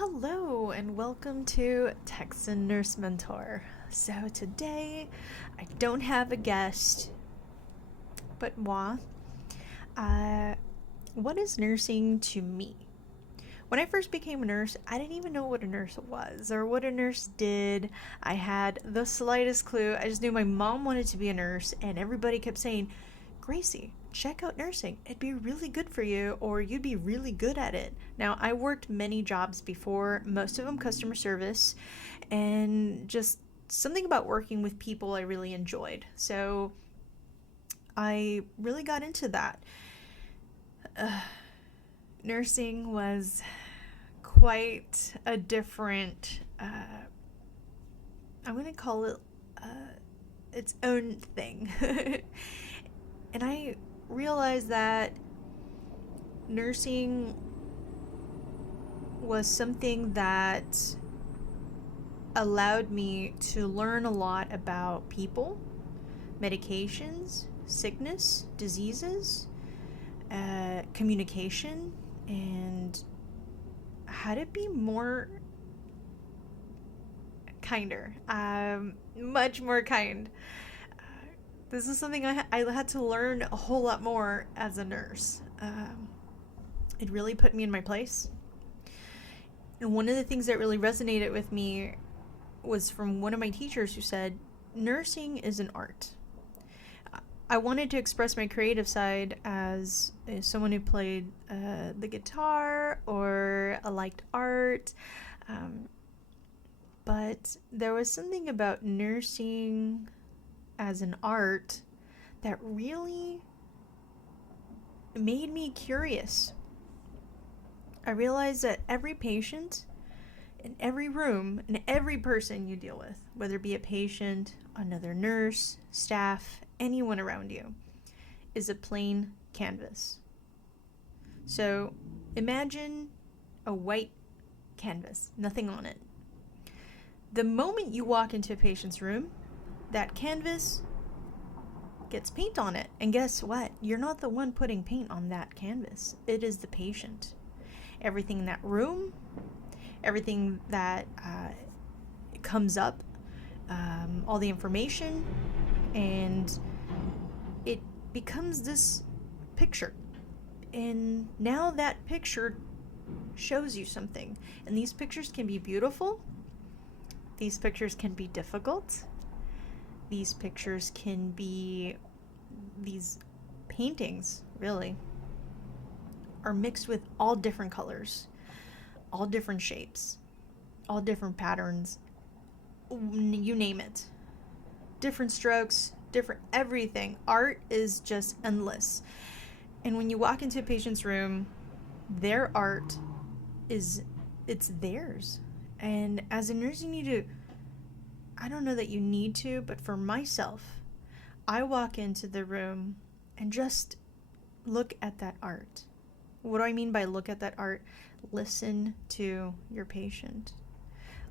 Hello and welcome to Texan Nurse Mentor. So today I don't have a guest, but moi. Uh, what is nursing to me? When I first became a nurse, I didn't even know what a nurse was or what a nurse did. I had the slightest clue. I just knew my mom wanted to be a nurse, and everybody kept saying, Gracie, check out nursing. It'd be really good for you, or you'd be really good at it. Now, I worked many jobs before, most of them customer service, and just something about working with people I really enjoyed. So I really got into that. Uh, Nursing was quite a different, I'm going to call it its own thing. And I realized that nursing was something that allowed me to learn a lot about people, medications, sickness, diseases, communication, and how to be more kinder, much more kind. This is something I had to learn a whole lot more as a nurse. It really put me in my place. And one of the things that really resonated with me was from one of my teachers who said, nursing is an art. I wanted to express my creative side as someone who played the guitar or liked art. But there was something about nursing as an art that really made me curious. I realized that every patient in every room and every person you deal with, whether it be a patient, another nurse, staff, anyone around you, is a plain canvas. So imagine a white canvas, nothing on it. The moment you walk into a patient's room, that canvas gets paint on it. And guess what? You're not the one putting paint on that canvas. It is the patient. Everything in that room, everything that comes up, all the information, and it becomes this picture. And now that picture shows you something. And these pictures can be beautiful. These pictures can be difficult. These pictures can be, these paintings, really, are mixed with all different colors, all different shapes, all different patterns, you name it. Different strokes, different everything. Art is just endless. And when you walk into a patient's room, their art it's theirs. And as a nurse, you need to, I don't know that you need to, but for myself, I walk into the room and just look at that art. What do I mean by look at that art? Listen to your patient.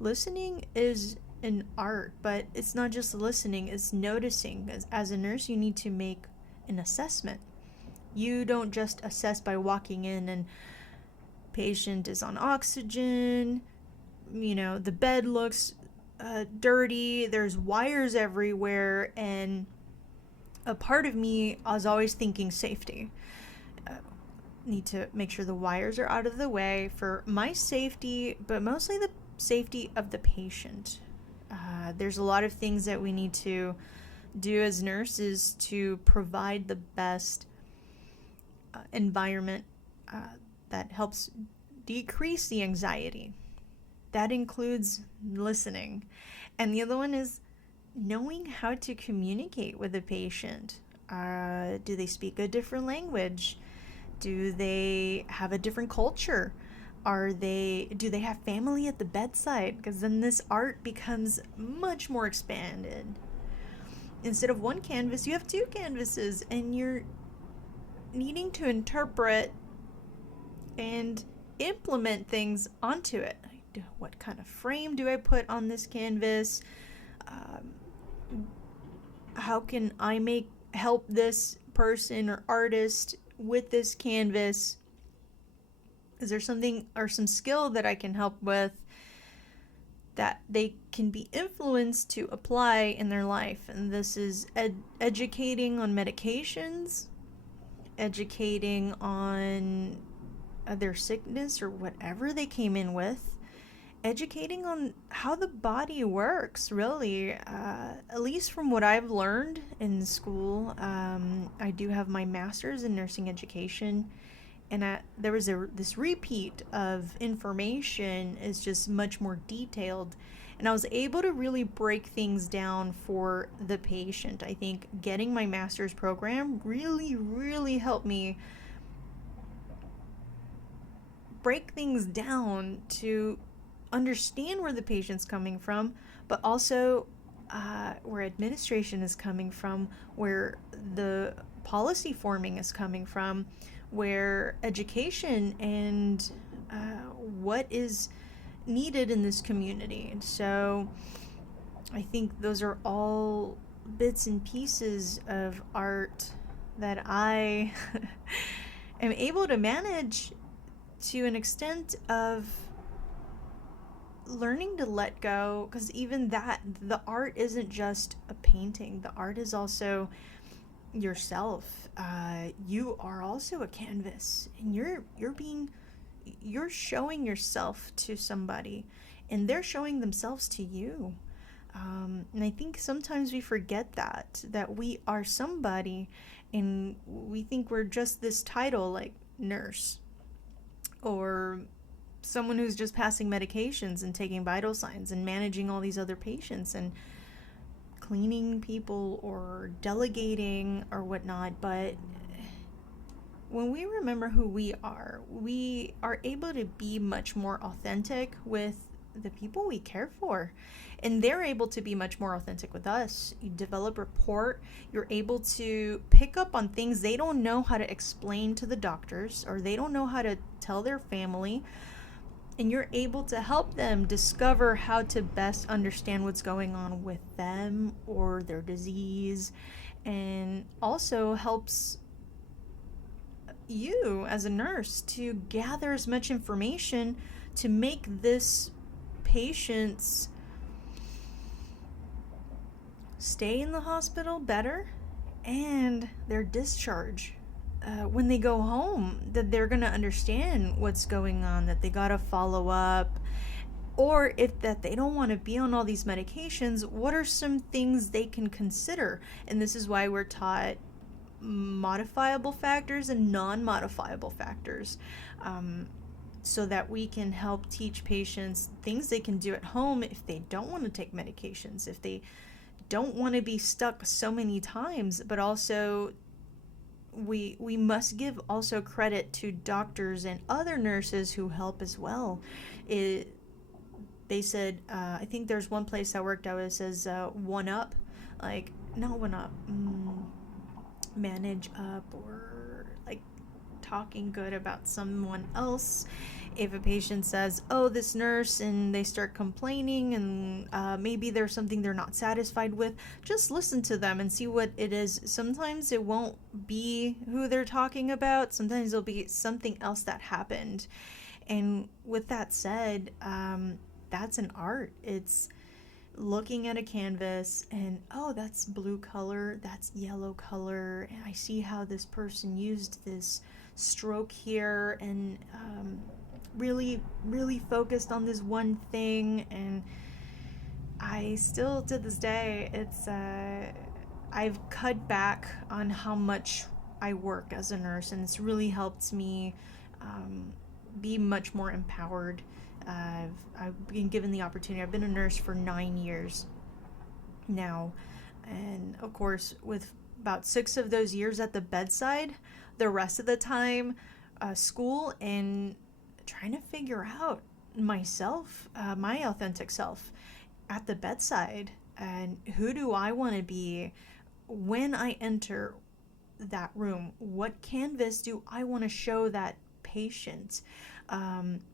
Listening is an art, but it's not just listening, it's noticing. As a nurse, you need to make an assessment. You don't just assess by walking in and patient is on oxygen, the bed looks dirty, there's wires everywhere, and a part of me is always thinking safety. Need to make sure the wires are out of the way for my safety, but mostly the safety of the patient. There's a lot of things that we need to do as nurses to provide the best environment that helps decrease the anxiety. That includes listening. And the other one is knowing how to communicate with a patient. Do they speak a different language? Do they have a different culture? Do they have family at the bedside? Because then this art becomes much more expanded. Instead of one canvas, you have two canvases, and you're needing to interpret and implement things onto it. What kind of frame do I put on this canvas? How can I help this person or artist with this canvas? Is there something or some skill that I can help with that they can be influenced to apply in their life? And this is educating on medications, educating on their sickness or whatever they came in with, educating on how the body works, really. At least from what I've learned in school, I do have my master's in nursing education, and there was this repeat of information is just much more detailed, and I was able to really break things down for the patient. I think getting my master's program really, really helped me break things down to understand where the patient's coming from, but also where administration is coming from, where the policy forming is coming from, where education and what is needed in this community. And so I think those are all bits and pieces of art that I am able to manage to an extent of learning to let go, because even that, the art isn't just a painting. The art is also yourself. You are also a canvas, and you're showing yourself to somebody, and they're showing themselves to you. And I think sometimes we forget that we are somebody, and we think we're just this title like nurse or someone who's just passing medications and taking vital signs and managing all these other patients and cleaning people or delegating or whatnot. But when we remember who we are able to be much more authentic with the people we care for. And they're able to be much more authentic with us. You develop rapport. You're able to pick up on things they don't know how to explain to the doctors, or they don't know how to tell their family. And you're able to help them discover how to best understand what's going on with them or their disease. And also helps you as a nurse to gather as much information to make this patient's stay in the hospital better, and their discharge when they go home, that they're going to understand what's going on, that they got to follow up, or if that they don't want to be on all these medications, what are some things they can consider? And this is why we're taught modifiable factors and non-modifiable factors, so that we can help teach patients things they can do at home if they don't want to take medications, if they don't want to be stuck so many times. But also we must give also credit to doctors and other nurses who help as well. They said, I think there's one place I worked out, it says one up, like not one up, manage up, or like talking good about someone else. If a patient says, oh, this nurse, and they start complaining, and maybe there's something they're not satisfied with, just listen to them and see what it is. Sometimes it won't be who they're talking about. Sometimes it'll be something else that happened. And with that said, that's an art. It's looking at a canvas and, oh, that's blue color, that's yellow color, and I see how this person used this stroke here, and really, really focused on this one thing. And I still, to this day, I've cut back on how much I work as a nurse, and it's really helped me be much more empowered. I've been given the opportunity. I've been a nurse for 9 years now, and of course, with about 6 of those years at the bedside, the rest of the time, school and trying to figure out myself, my authentic self at the bedside, and who do I want to be when I enter that room? What canvas do I want to show that patient?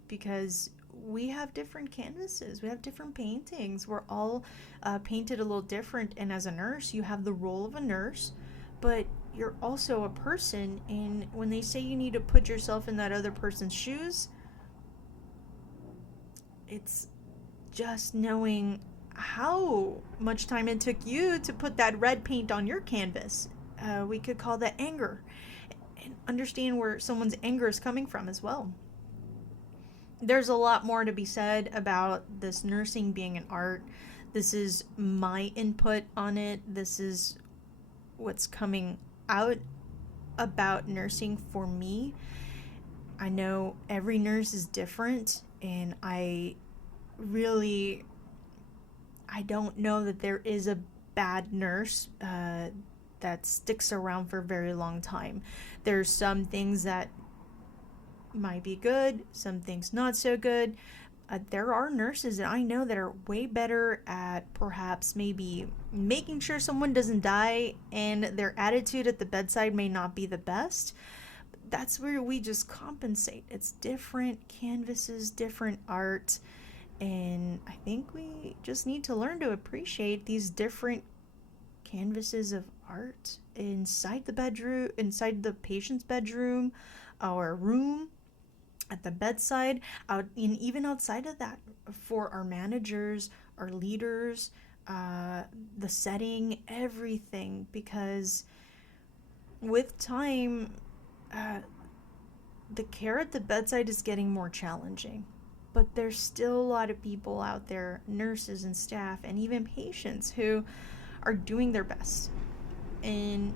Because we have different canvases, we have different paintings, we're all painted a little different. And as a nurse, you have the role of a nurse, but you're also a person, and when they say you need to put yourself in that other person's shoes, it's just knowing how much time it took you to put that red paint on your canvas. We could call that anger, and understand where someone's anger is coming from as well. There's a lot more to be said about this nursing being an art. This is my input on it. This is what's coming out about nursing for me. I know every nurse is different, and really, I don't know that there is a bad nurse that sticks around for a very long time. There's some things that might be good, some things not so good. There are nurses that I know that are way better at perhaps maybe making sure someone doesn't die, and their attitude at the bedside may not be the best. That's where we just compensate. It's different canvases, different art, and I think we just need to learn to appreciate these different canvases of art inside the bedroom, inside the patient's bedroom, our room, at the bedside, out, and even outside of that, for our managers, our leaders, the setting, everything. Because with time, uh, the care at the bedside is getting more challenging. But there's still a lot of people out there, nurses and staff, and even patients, who are doing their best. And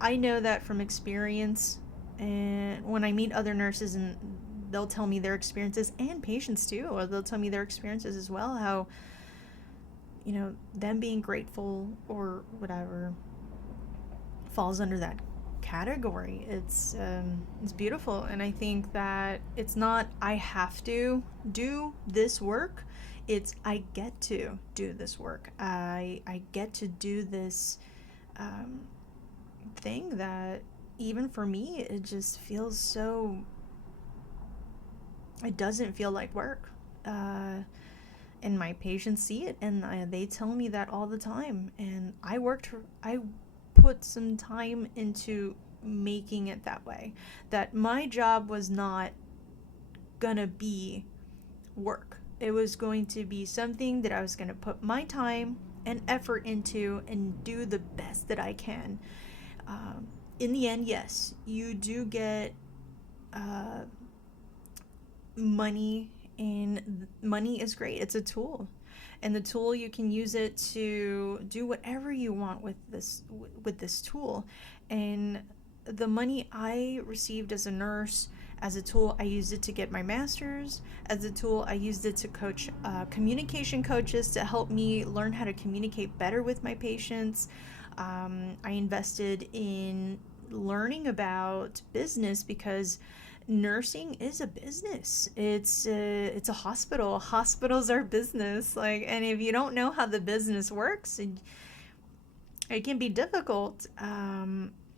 I know that from experience. And when I meet other nurses, and they'll tell me their experiences, and patients too, or they'll tell me their experiences as well, how, them being grateful or whatever falls under that category. It's beautiful, and I think that it's not I have to do this work. It's I get to do this work. I get to do this um, thing that, even for me, it just feels so. It doesn't feel like work. And my patients see it, and they tell me that all the time. And I put some time into making it that way. That my job was not gonna be work. It was going to be something that I was gonna put my time and effort into and do the best that I can. In the end, yes, you do get uh, money, and money is great. It's a tool, and the tool, you can use it to do whatever you want with this tool. And the money I received as a nurse, as a tool, I used it to get my master's. As a tool, I used it to coach communication coaches to help me learn how to communicate better with my patients. I invested in learning about business, because nursing is a business. It's a hospital. Hospitals are business. Like, and if you don't know how the business works, it can be difficult.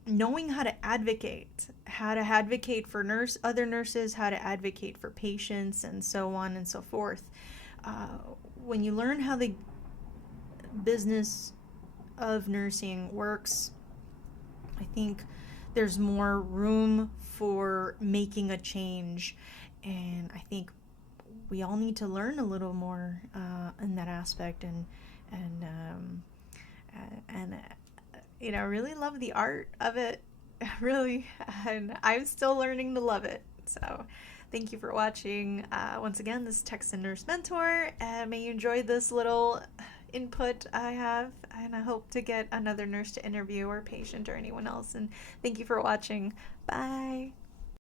Knowing how to advocate for other nurses, how to advocate for patients, and so on and so forth. When you learn how the business of nursing works, I think there's more room for making a change. And I think we all need to learn a little more in that aspect, and really love the art of it. Really, and I'm still learning to love it. So thank you for watching. Once again, this is Texan Nurse Mentor, and may you enjoy this little input I have, and I hope to get another nurse to interview, or patient, or anyone else. And thank you for watching. Bye.